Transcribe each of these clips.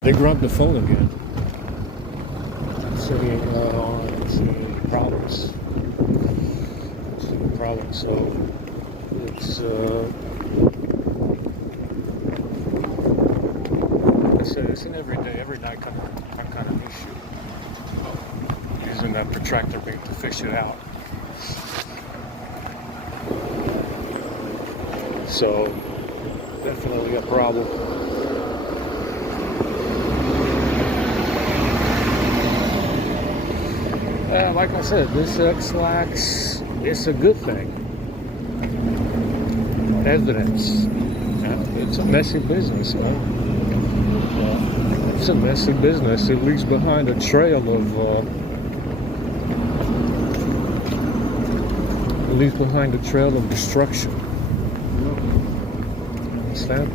They grabbed the phone again. Saying it's problems. It's problems. So it's an every night kind of issue. Using that protractor bait to fish it out. So definitely a problem. Like I said, this X-Lax is a good thing. Evidence. It's a messy business, man. It's a messy business. It leaves behind a trail of destruction. Understand?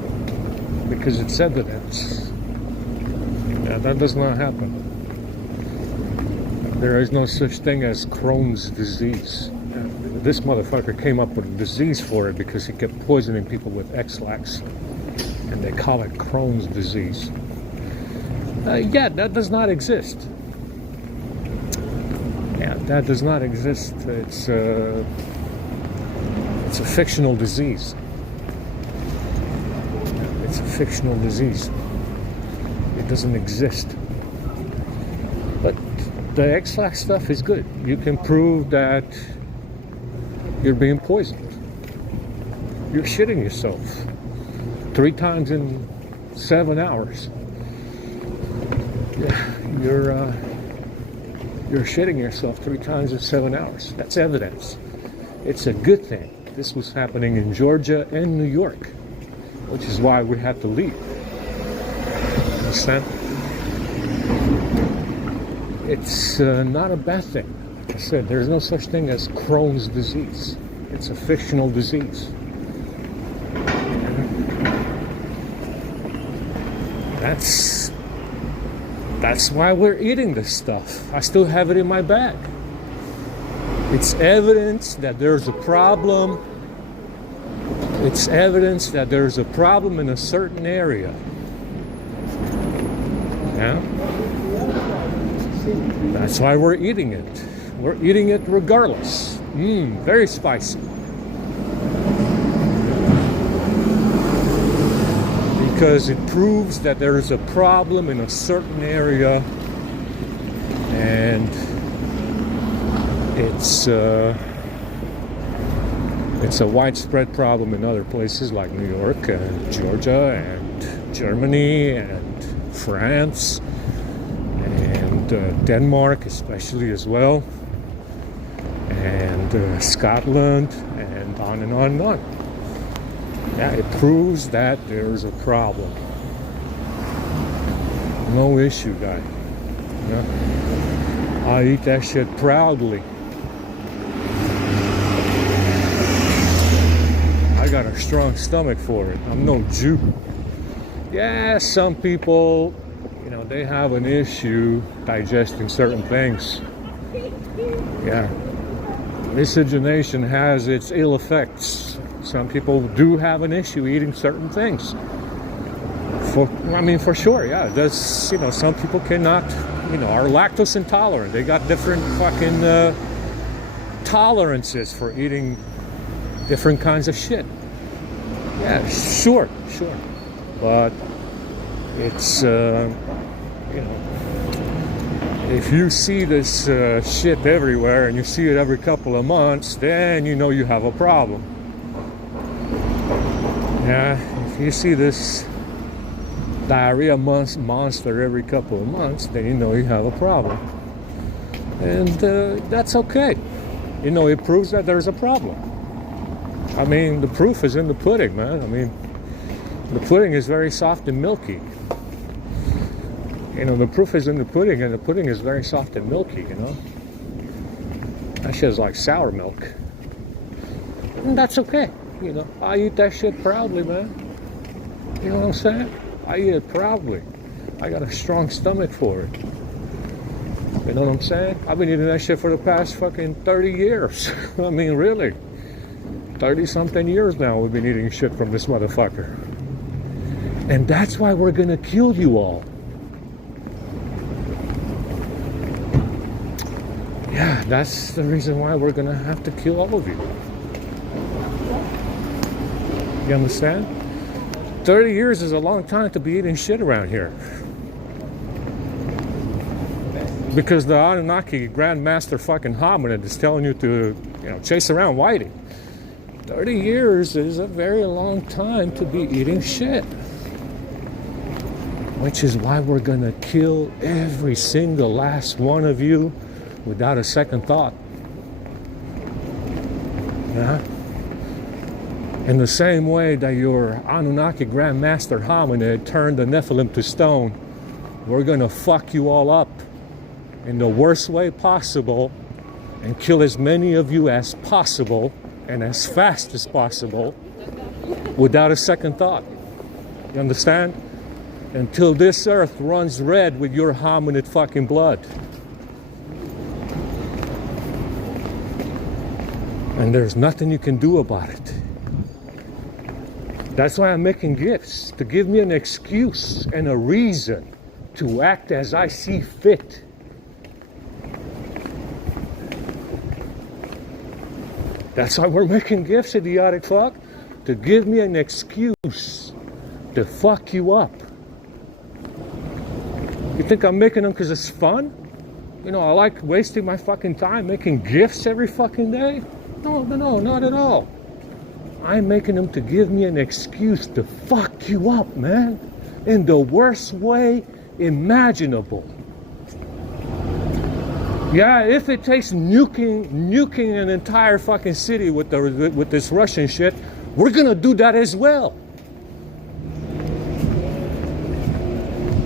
Because it's evidence. Yeah, that does not happen. There is no such thing as Crohn's disease. This motherfucker came up with a disease for it because he kept poisoning people with X-Lax, and they call it Crohn's disease. Yeah, that does not exist. Yeah, that does not exist. It's a fictional disease. It's a fictional disease. It doesn't exist. But the X-Lax stuff is good. You can prove that you're being poisoned. You're shitting yourself 3 times in 7 hours. Yeah, you're shitting yourself 3 times in 7 hours. That's evidence. It's a good thing. This was happening in Georgia and New York, which is why we had to leave. Understand? It's not a bad thing. Like I said, there's no such thing as Crohn's disease. It's a fictional disease. That's why we're eating this stuff. I still have it in my bag. It's evidence that there's a problem. It's evidence that there's a problem in a certain area. Yeah? That's why we're eating it. We're eating it regardless. Very spicy. Because it proves that there is a problem in a certain area, and it's a widespread problem in other places like New York and Georgia and Germany and France and Denmark especially as well, and Scotland, and on and on and on. Yeah, it proves that there's a problem. No issue, guy. Yeah. I eat that shit proudly. I got a strong stomach for it. I'm no Jew. Yeah, some people, they have an issue digesting certain things. Yeah. Miscegenation has its ill effects. Some people do have an issue eating certain things. For sure, yeah. There's, some people cannot, are lactose intolerant. They got different fucking tolerances for eating different kinds of shit. Yeah, sure. But it's, if you see this shit everywhere and you see it every couple of months, then you know you have a problem. Yeah, if you see this diarrhea monster every couple of months, then you know you have a problem. And that's okay. It proves that there's a problem. I mean, the proof is in the pudding, man. I mean, the pudding is very soft and milky. The proof is in the pudding, and the pudding is very soft and milky, That shit is like sour milk. And that's okay. I eat that shit proudly, man. You know what I'm saying? I eat it proudly. I got a strong stomach for it. You know what I'm saying? I've been eating that shit for the past fucking 30 years. I mean, really. 30-something years now we've been eating shit from this motherfucker. And that's why we're gonna kill you all. Yeah, that's the reason why we're gonna have to kill all of you. You understand? 30 years is a long time to be eating shit around here. Because the Anunnaki Grandmaster fucking hominid is telling you to, chase around Whitey. 30 years is a very long time to be eating shit. Which is why we're gonna kill every single last one of you without a second thought. Yeah? In the same way that your Anunnaki Grandmaster hominid turned the Nephilim to stone, we're gonna fuck you all up in the worst way possible and kill as many of you as possible and as fast as possible without a second thought. You understand? Until this earth runs red with your hominid fucking blood. And there's nothing you can do about it. That's why I'm making gifts, to give me an excuse and a reason to act as I see fit. That's why we're making gifts, idiotic fuck, to give me an excuse to fuck you up. You think I'm making them because it's fun? I like wasting my fucking time making gifts every fucking day? No, not at all. I'm making them to give me an excuse to fuck you up, man. In the worst way imaginable. Yeah, if it takes nuking an entire fucking city with this Russian shit, we're gonna do that as well.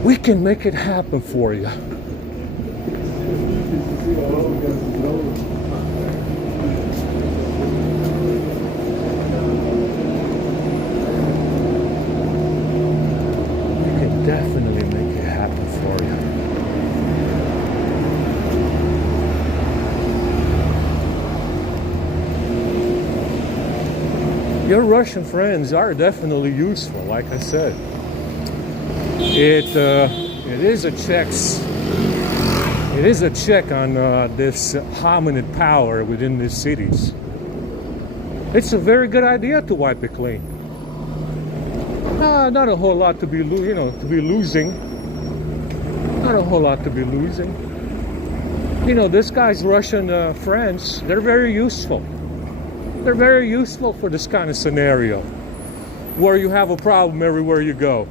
We can make it happen for you. We can definitely make it happen for you. Your Russian friends are definitely useful, like I said. It is a check on this hominid power within these cities. It's a very good idea to wipe it clean. Not a whole lot to be losing. Not a whole lot to be losing. This guy's Russian friends, they're very useful. They're very useful for this kind of scenario where you have a problem everywhere you go.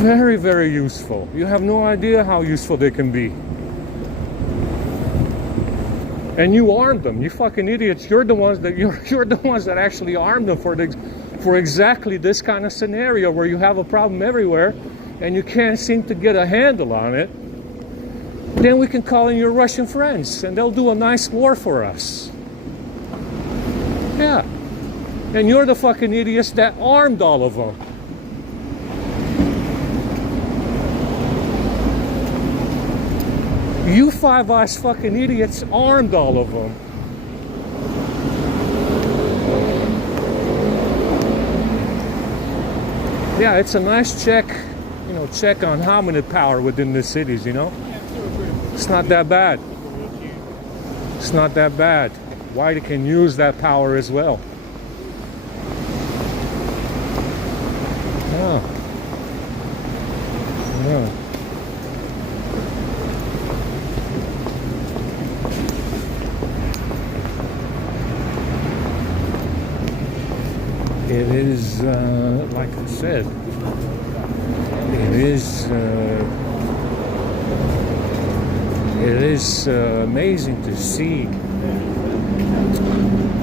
Very, very useful. You have no idea how useful they can be. And you armed them. You fucking idiots. You're the ones that actually armed them for exactly this kind of scenario where you have a problem everywhere and you can't seem to get a handle on it. Then we can call in your Russian friends and they'll do a nice war for us. Yeah. And you're the fucking idiots that armed all of them. You five-ass fucking idiots armed all of them. Yeah, it's a nice check on hominid power within the cities, It's not that bad. It's not that bad. Whitey can use that power as well. Yeah. It is, like I said, it is amazing to see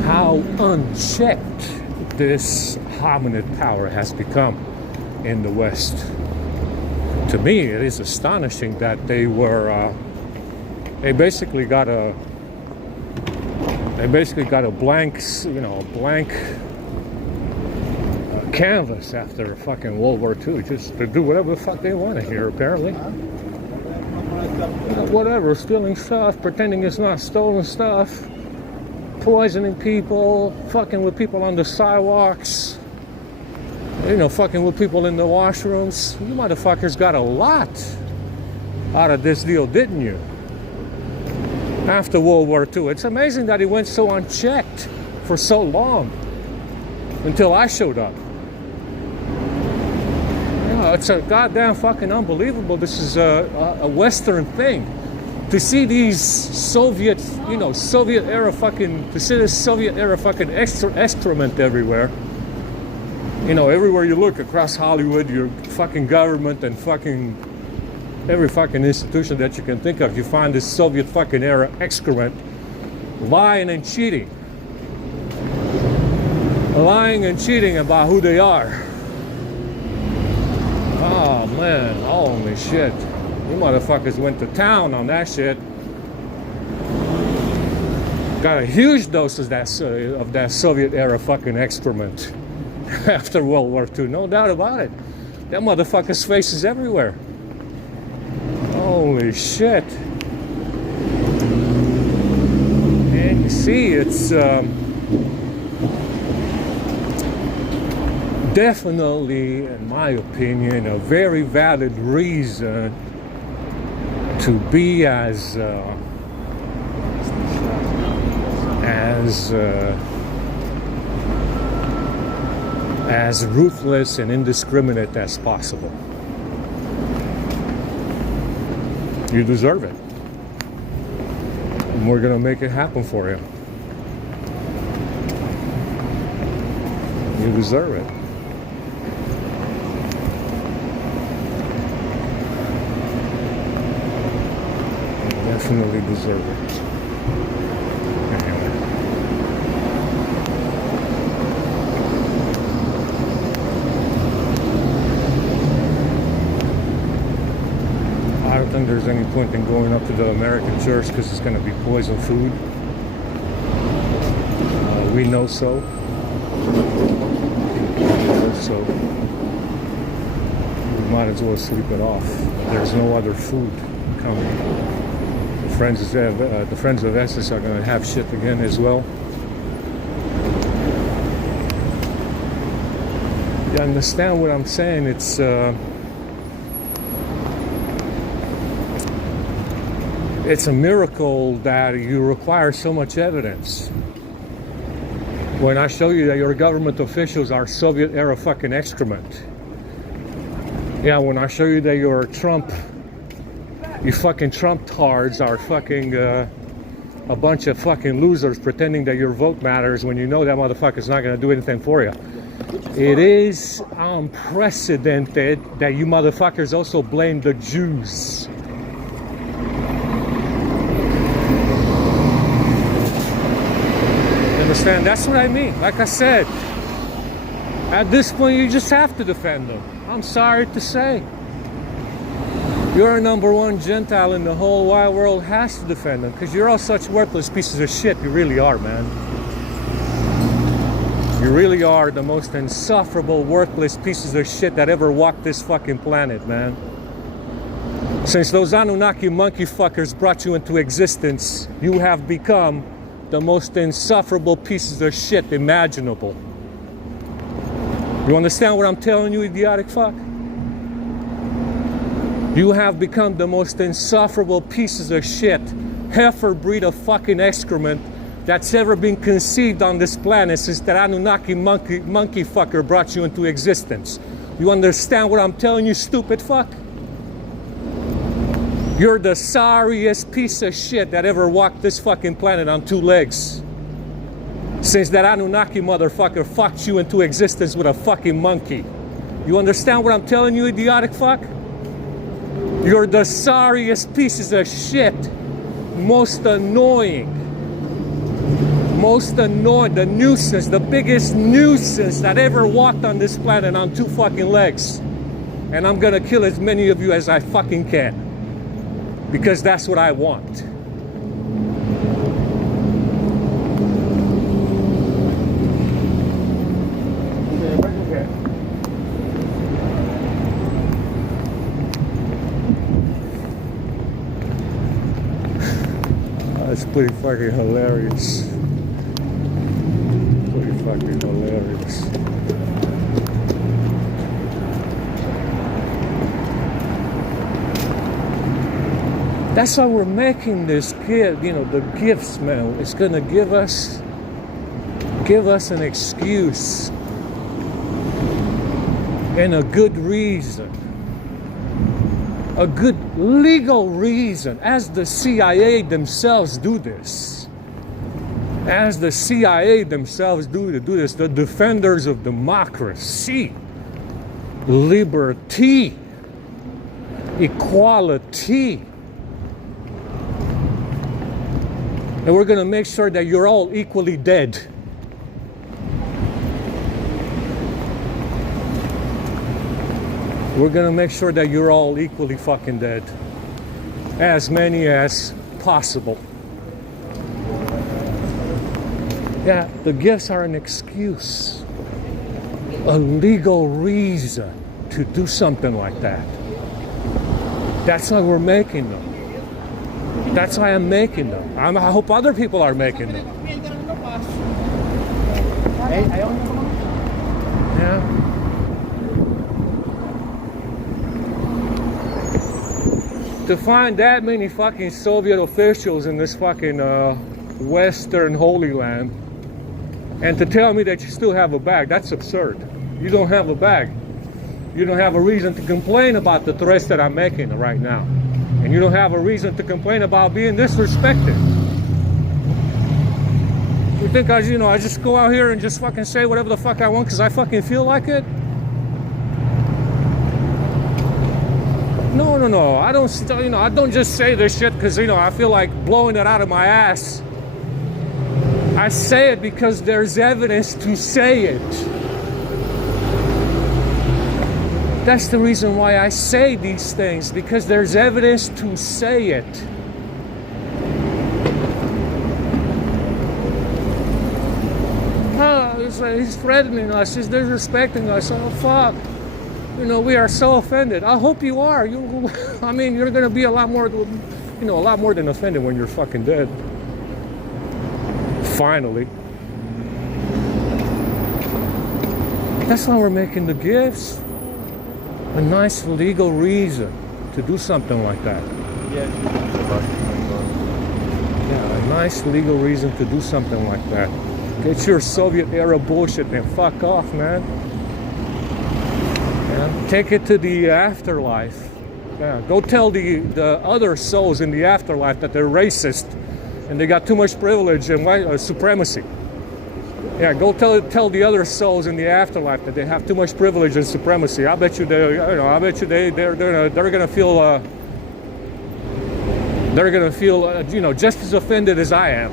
how unchecked this hominid power has become in the West. To me, it is astonishing that they basically got a blank canvas after fucking World War II, just to do whatever the fuck they want to here, apparently. Whatever, stealing stuff, pretending it's not stolen stuff, poisoning people, fucking with people on the sidewalks, fucking with people in the washrooms. You motherfuckers got a lot out of this deal, didn't you? after World War II. It's amazing that it went so unchecked for so long until I showed up. You know, it's a goddamn fucking unbelievable. This is a Western thing. To see these Soviet, you know, Soviet era fucking, to see this Soviet era fucking excrement everywhere. You know, everywhere you look across Hollywood, your fucking government and fucking every fucking institution that you can think of, you find this Soviet fucking era excrement, lying and cheating. Lying and cheating about who they are. Oh man, holy shit. You motherfuckers went to town on that shit. Got a huge dose of that Soviet era fucking excrement after World War II, no doubt about it. That motherfucker's face is everywhere. Holy shit. And you see, it's definitely, in my opinion, a very valid reason to be as ruthless and indiscriminate as possible. You deserve it. And we're gonna make it happen for you. You deserve it. You definitely deserve it. Anyway. I don't think there's any point in going up to the American church because it's going to be poison food. We know so. So we might as well sleep it off. There's no other food coming. The Friends of Essex are going to have shit again as well. You understand what I'm saying? It's a miracle that you require so much evidence. When I show you that your government officials are Soviet era fucking excrement. Yeah, when I show you that your you fucking Trump tards are fucking a bunch of fucking losers pretending that your vote matters when you know that motherfucker's not gonna do anything for you. It is unprecedented that you motherfuckers also blame the Jews. Understand? That's what I mean. Like I said, at this point you just have to defend them. I'm sorry to say. You're a number one Gentile in the whole wide world, has to defend them because you're all such worthless pieces of shit. You really are, man. You really are the most insufferable, worthless pieces of shit that ever walked this fucking planet, man. Since those Anunnaki monkey fuckers brought you into existence, you have become the most insufferable pieces of shit imaginable. You understand what I'm telling you, idiotic fuck? You have become the most insufferable pieces of shit, heifer breed of fucking excrement that's ever been conceived on this planet since that Anunnaki monkey fucker brought you into existence. You understand what I'm telling you, stupid fuck? You're the sorriest piece of shit that ever walked this fucking planet on two legs. Since that Anunnaki motherfucker fucked you into existence with a fucking monkey. You understand what I'm telling you, idiotic fuck? You're the sorriest pieces of shit. Most annoying, the nuisance, the biggest nuisance that ever walked on this planet on two fucking legs. And I'm gonna kill as many of you as I fucking can. Because that's what I want. That's pretty fucking hilarious. Pretty fucking hilarious. That's why we're making this gift, the gifts, man. It's gonna give us an excuse and a good reason. A good legal reason, as the CIA themselves do this. As the CIA themselves do this, the defenders of democracy, liberty, equality. And we're going to make sure that you're all equally dead. We're going to make sure that you're all equally fucking dead. As many as possible. Yeah, the gifts are an excuse. A legal reason to do something like that. That's why we're making them. That's why I'm making them. I hope other people are making them. Yeah. To find that many fucking Soviet officials in this fucking Western Holy Land, and to tell me that you still have a bag, that's absurd. You don't have a bag. You don't have a reason to complain about the threats that I'm making right now. And you don't have a reason to complain about being disrespected. You think I just go out here and just fucking say whatever the fuck I want because I fucking feel like it? No. I don't just say this shit because, I feel like blowing it out of my ass. I say it because there's evidence to say it. That's the reason why I say these things, because there's evidence to say it. He's threatening us, he's disrespecting us. Oh, fuck. We are so offended. I hope you are. You're going to be a lot more than offended when you're fucking dead. Finally. That's why we're making the gifts. A nice legal reason to do something like that. Yeah, a nice legal reason to do something like that. Get your Soviet era bullshit and fuck off, man. Yeah. Take it to the afterlife. Yeah. Go tell the other souls in the afterlife that they're racist and they got too much privilege and supremacy. Yeah, go tell the other souls in the afterlife that they have too much privilege and supremacy. I bet you they're gonna feel just as offended as I am.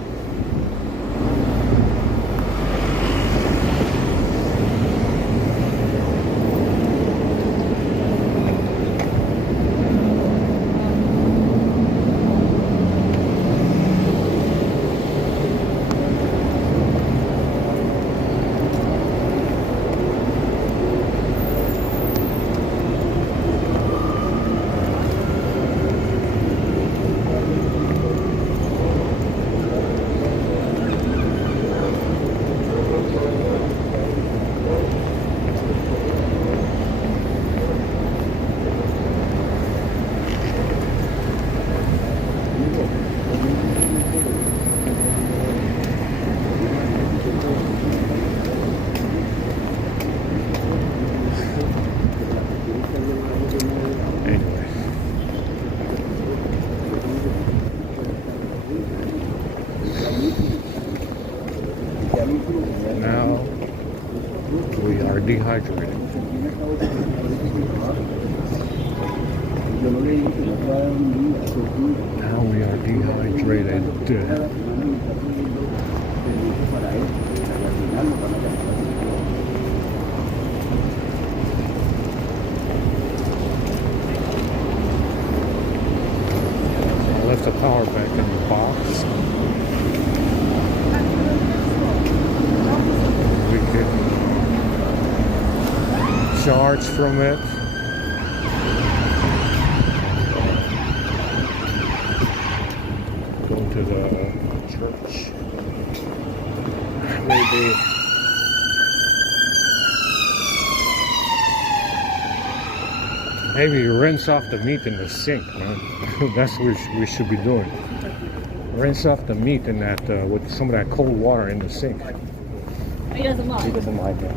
Now we are dehydrated. Now we are dehydrated. I left the power bank in the box. We could charge from it. Go to the church. Maybe rinse off the meat in the sink, man. That's what we should be doing. Rinse off the meat in that with some of that cold water in the sink. He doesn't mind. He doesn't mind that.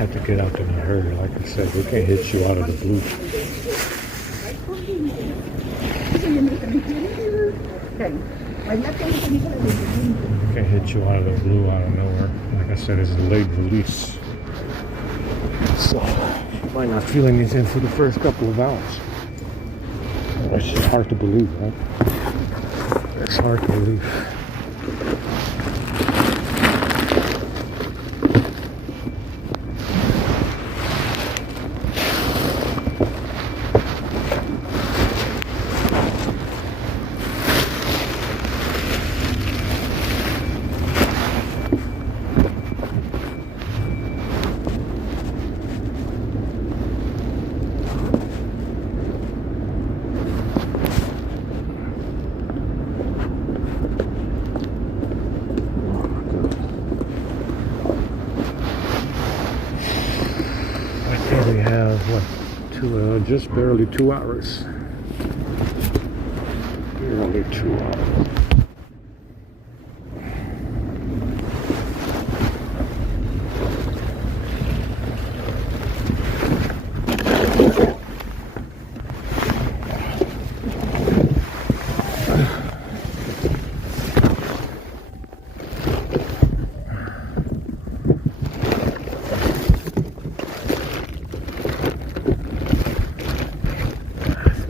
To get out in a hurry. Like I said, we can't hit you out of the blue. Can't hit you out of the blue out of nowhere. Like I said, it's a late release. So, you might not feel anything for the first couple of hours. It's just hard to believe, right? It's hard to believe. We have what, just barely 2 hours. Barely 2 hours.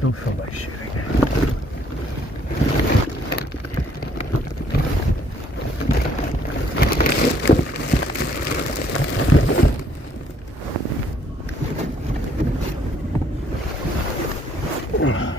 Don't feel like shooting. Ugh.